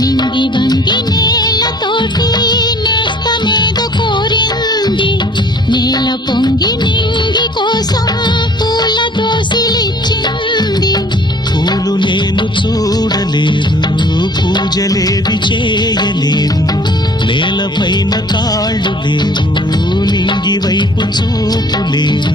నింగి వంగి నేలతోటి నేస్తమేదో కోరింది, నేల పొంగి నింగి కోసం పూల దోసిలిచ్చింది. పూలు నేను చూడలేదు, పూజలేవి చేయలేదు, నేలపైన కాళ్ళు లేవు, నింగి వైపు చూపు లేదు.